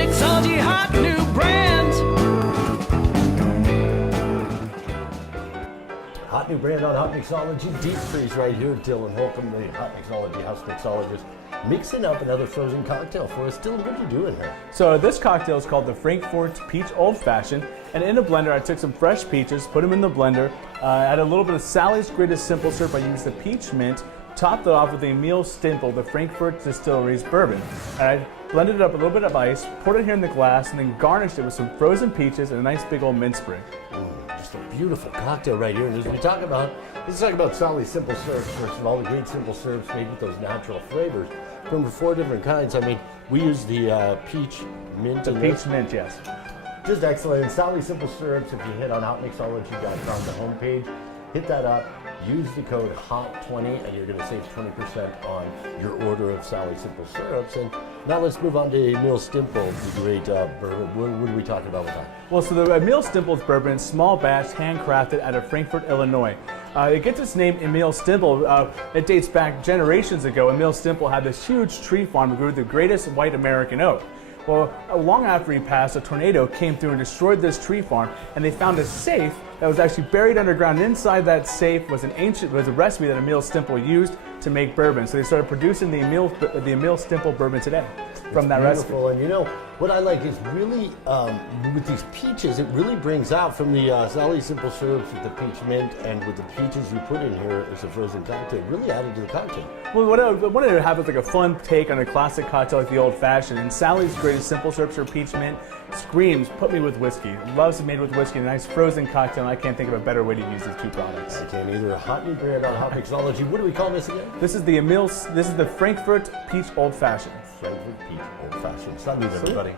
Hotmixology, hot new brand. Hot new brand on Hotmixology, deep freeze right here. Dylan Holcomb, the Hotmixology house mixologist, mixing up another frozen cocktail for us. Dylan, what are you doing here? So this cocktail is called the Frankfort Peach Old Fashioned, and in a blender I took some fresh peaches, put them in the blender, added a little bit of Sally's Greatest Simple Syrup. I used the peach mint, topped it off with the EMIL Stimple, the Frankfort Distillery's bourbon. And I blended it up with a little bit of ice, poured it here in the glass, and then garnished it with some frozen peaches and a nice big old mint sprig. Just a beautiful cocktail right here. And as we talk about, let's talk about Sally's Simple Syrups first of all. The great simple syrups made with those natural flavors from the 4 different kinds. I mean, we use the peach mint. The peach mint, yes. Just excellent. And Sally's Simple Syrups, if you hit on hotmixology.com, the homepage, hit that up, use the code HOT20, and you're going to save 20% on your order of Sally's Simple Syrups. And now let's move on to EMIL Stimple, the great bourbon. What are we talking about with that? Well, so the EMIL Stimple's bourbon, small batch, handcrafted out of Frankfort, Illinois. It gets its name EMIL Stimple. It dates back generations ago. EMIL Stimple had this huge tree farm that grew the greatest white American oak. Well, long after he passed, a tornado came through and destroyed this tree farm, and they found a safe that was actually buried underground. And inside that safe was a recipe that EMIL Stimple used to make bourbon. So they started producing the EMIL Stimple bourbon today from that recipe. And you know, what I like is really, with these peaches, it really brings out from the Sally's Simple Syrups with the peach mint and with the peaches you put in here as a frozen cocktail, really added to the cocktail. Well, what I wanted to have was like a fun take on a classic cocktail like the Old Fashioned, and Sally's Greatest Simple Syrups or peach mint screams, put me with whiskey. Loves it made with whiskey, a nice frozen cocktail, and I can't think of a better way to use these two products. I can't either. A hot new brand on Hotmixology. What do we call this again? This is the Frankfort Peach Old Fashioned. Frankfort Peach Old Fashioned. Salute, everybody.